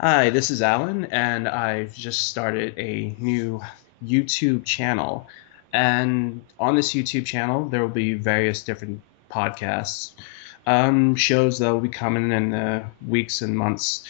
Hi, this is Alan, and I've just started a new YouTube channel. And on this YouTube channel, there will be various different podcasts, shows that will be coming in the weeks and months.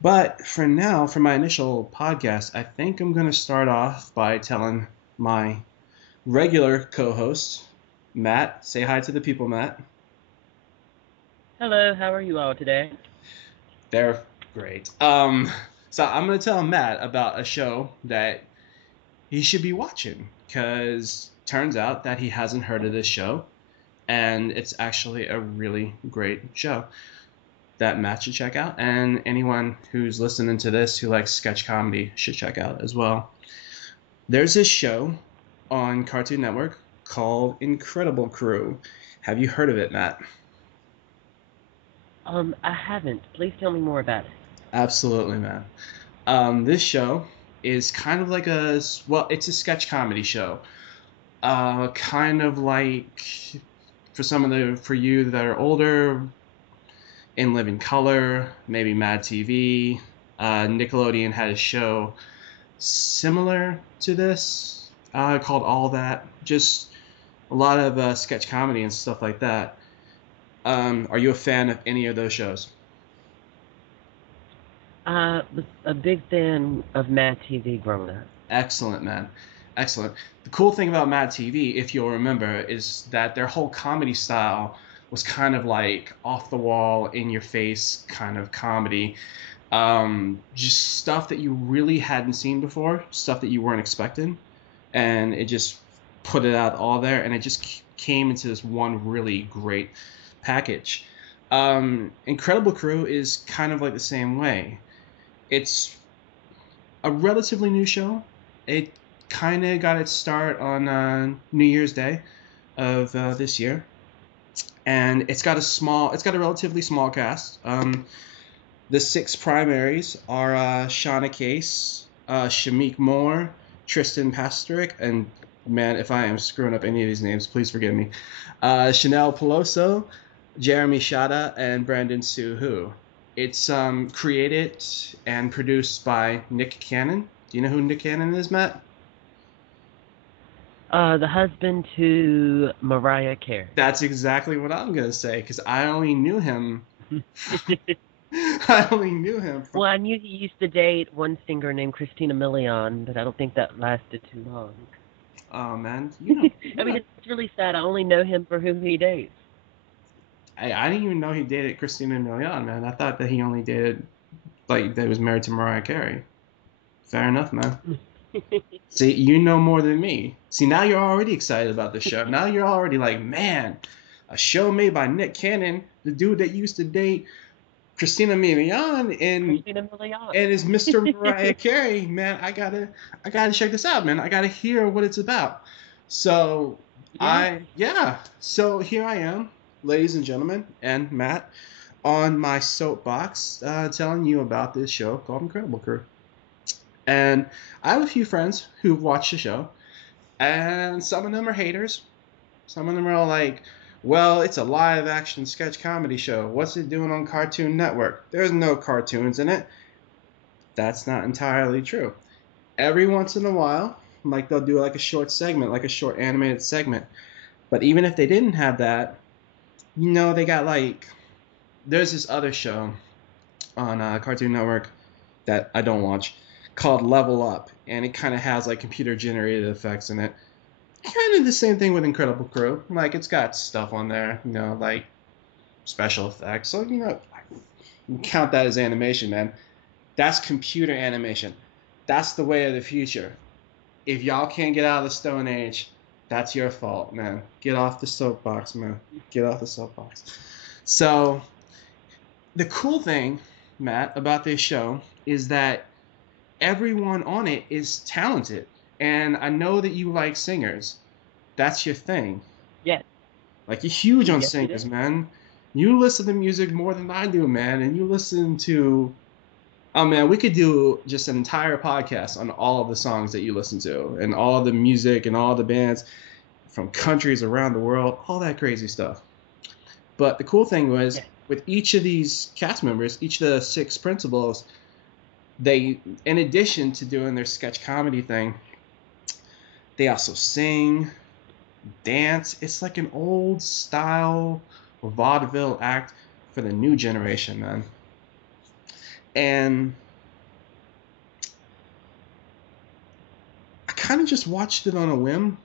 But for now, for my initial podcast, I think I'm going to start off by telling my regular co host, Matt, say hi to the people, Matt. Hello, how are you all today? They're great. So I'm going to tell Matt about a show that he should be watching because turns out that he hasn't heard of this show, and it's actually a really great show that Matt should check out, and anyone who's listening to this who likes sketch comedy should check out as well. There's this show on Cartoon Network called Incredible Crew. Have you heard of it, Matt? I haven't. Please tell me more about it. Absolutely, man. This show is kind of like it's a sketch comedy show. Kind of like for you that are older, In Living Color, maybe Mad TV. Nickelodeon had a show similar to this called All That. Just a lot of sketch comedy and stuff like that. Are you a fan of any of those shows? I was a big fan of Mad TV growing up. Excellent, man. Excellent. The cool thing about Mad TV, if you'll remember, is that their whole comedy style was kind of like off the wall, in your face kind of comedy. Just stuff that you really hadn't seen before, stuff that you weren't expecting, and it just put it out all there, and it just came into this one really great package. Incredible Crew is kind of like the same way. It's a relatively new show. It kind of got its start on New Year's Day of this year, and it's got a relatively small cast. The six primaries are Shauna Case, Shamik Moore, Tristan Pastrick, and man, if I am screwing up any of these names, please forgive me. Chanel Peloso, Jeremy Shada, and Brandon Suhu. It's created and produced by Nick Cannon. Do you know who Nick Cannon is, Matt? The husband to Mariah Carey. That's exactly what I'm gonna say because I only knew him. I only knew him from. Well, I knew he used to date one singer named Christina Milian, but I don't think that lasted too long. Oh man, you know, I mean, it's really sad. I only know him for who he dates. I didn't even know he dated Christina Milian, man. I thought that he only dated like that he was married to Mariah Carey. Fair enough, man. See, you know more than me. See, now you're already excited about the show. Now you're already like, man, a show made by Nick Cannon, the dude that used to date Christina Milian Christina Milian. and is Mr. Mariah Carey. Man, I gotta check this out, man. I gotta hear what it's about. So Yeah. yeah. So here I am, ladies and gentlemen, and Matt, on my soapbox, telling you about this show called Incredible Crew. And I have a few friends who've watched the show, and some of them are haters. Some of them are like, well, it's a live action sketch comedy show. What's it doing on Cartoon Network? There's no cartoons in it. That's not entirely true. Every once in a while, like they'll do like a short segment, like a short animated segment. But even if they didn't have that, they got like, there's this other show on Cartoon Network that I don't watch called Level Up, and it kind of has like computer generated effects in it. Kind of the same thing with Incredible Crew. Like it's got stuff on there, like special effects. So count that as animation, man. That's computer animation. That's the way of the future. If y'all can't get out of the Stone Age, that's your fault, man. Get off the soapbox, man. Get off the soapbox. So the cool thing, Matt, about this show is that everyone on it is talented. And I know that you like singers. That's your thing. Yes. Like you're huge on Yes, it singers, is. man. You listen to music more than I do, man. And you listen to oh man, we could do just an entire podcast on all of the songs that you listen to and all the music and all the bands from countries around the world, all that crazy stuff. But the cool thing was Yes. with each of these cast members, each of the six principals, They, in addition to doing their sketch comedy thing, they also sing, dance. It's like an old style vaudeville act for the new generation, man. And I kind of just watched it on a whim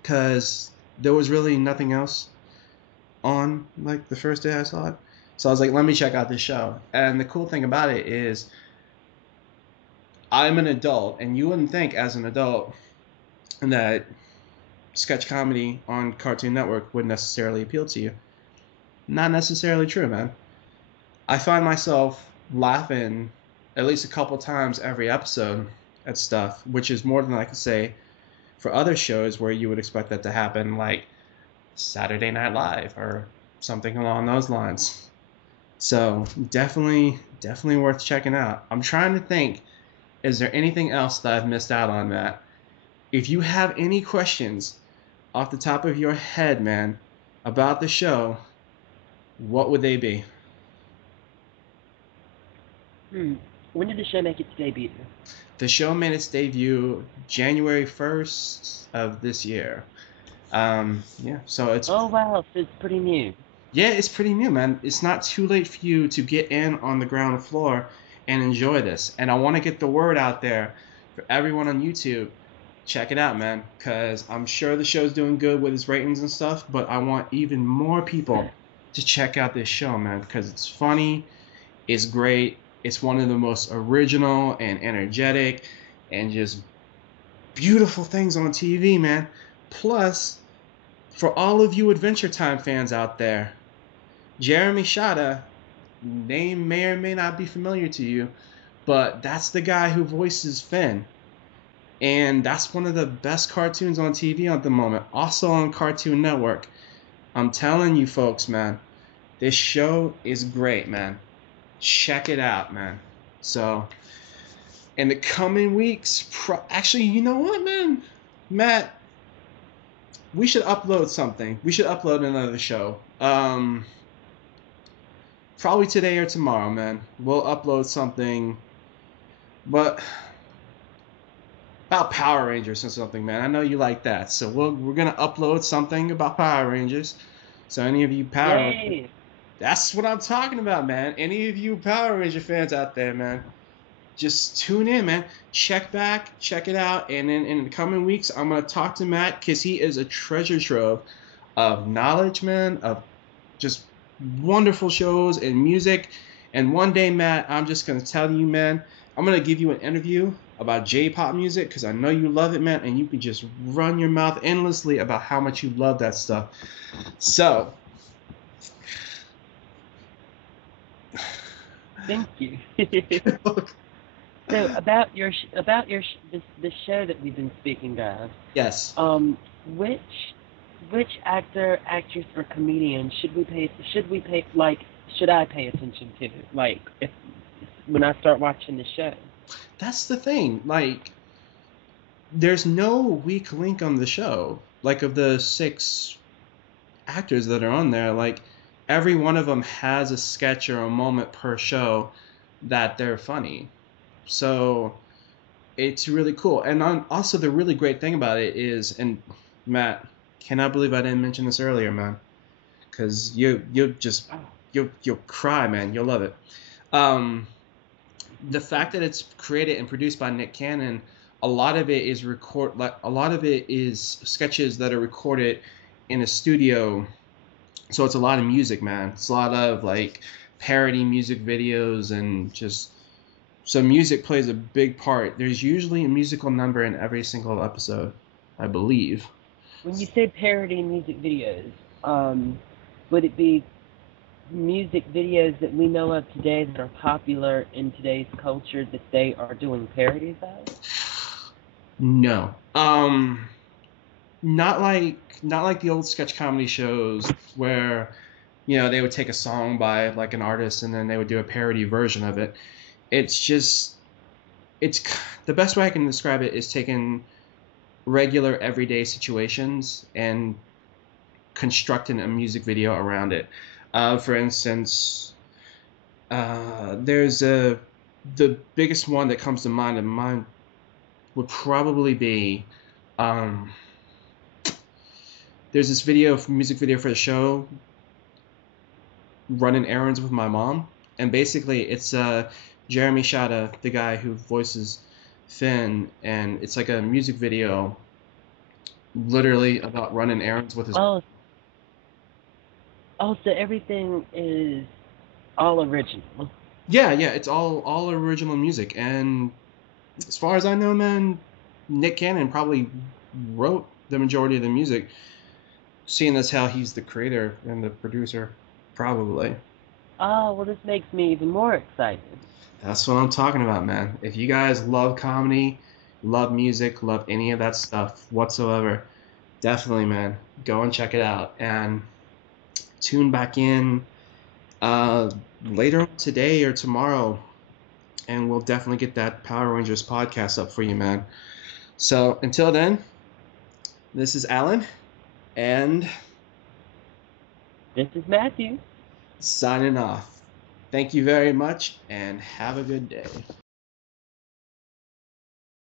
because there was really nothing else on like the first day I saw it. So I was like, let me check out this show. And the cool thing about it is I'm an adult, and you wouldn't think as an adult that sketch comedy on Cartoon Network would necessarily appeal to you. Not necessarily true, man. I find myself laughing at least a couple times every episode at stuff, which is more than I could say for other shows where you would expect that to happen, like Saturday Night Live or something along those lines. So definitely worth checking out. I'm trying to think, is there anything else that I've missed out on, Matt? If you have any questions off the top of your head, man, about the show, what would they be? When did the show make its debut? The show made its debut January 1st of this year. Yeah, so it's... Oh, wow, so it's pretty new. Yeah, it's pretty new, man. It's not too late for you to get in on the ground floor and enjoy this. And I want to get the word out there for everyone on YouTube. Check it out, man, because I'm sure the show's doing good with its ratings and stuff, but I want even more people to check out this show, man, because it's funny, it's great, it's one of the most original and energetic and just beautiful things on TV, man. Plus, for all of you Adventure Time fans out there, Jeremy Shada, name may or may not be familiar to you, but that's the guy who voices Finn. And that's one of the best cartoons on TV at the moment, also on Cartoon Network. I'm telling you folks, man, this show is great, man. Check it out, man. So, in the coming weeks, actually, you know what, man? Matt, we should upload something. We should upload another show. Probably today or tomorrow, man. We'll upload something, but about Power Rangers or something, man. I know you like that, so we're gonna upload something about Power Rangers. So any of you Yay! That's what I'm talking about, man. Any of you Power Ranger fans out there, man, just tune in, man. Check back, check it out, and then in the coming weeks, I'm gonna talk to Matt because he is a treasure trove of knowledge, man, of just wonderful shows and music. And one day, Matt, I'm just gonna tell you, man, I'm gonna give you an interview about J-pop music because I know you love it, man, and you can just run your mouth endlessly about how much you love that stuff. So, thank you. So about this show that we've been speaking of. Yes. Which actor, actress, or comedian should I pay attention to? Like when I start watching the show. That's the thing. Like, there's no weak link on the show. Like, of the 6 actors that are on there, like, every one of them has a sketch or a moment per show that they're funny. So it's really cool. And also the really great thing about it is, and Matt, cannot believe I didn't mention this earlier, man, because you'll cry, man. You'll love it. The fact that it's created and produced by Nick Cannon, a lot of it is sketches that are recorded in a studio. So it's a lot of music, man. It's a lot of like parody music videos, and just so music plays a big part. There's usually a musical number in every single episode, I believe. When you say parody music videos, would it be music videos that we know of today that are popular in today's culture that they are doing parodies of? No. Not like the old sketch comedy shows where, you know, they would take a song by like an artist and then they would do a parody version of it. It's the best way I can describe it is taking regular everyday situations and constructing a music video around it. For instance, there's a the biggest one that comes to mind of mine would probably be there's this music video for the show, Running Errands with My Mom, and basically it's Jeremy Shada, the guy who voices Finn, and it's like a music video literally about running errands with his. Oh, oh, so everything is all original. Yeah, yeah, it's all original music, and as far as I know, man, Nick Cannon probably wrote the majority of the music, seeing as how he's the creator and the producer, probably. Oh, well, this makes me even more excited. That's what I'm talking about, man. If you guys love comedy, love music, love any of that stuff whatsoever, definitely, man, go and check it out and tune back in uh, later today or tomorrow, and we'll definitely get that Power Rangers podcast up for you, man. So until then, this is Alan, and This is Matthew. signing off. Thank you very much, and have a good day.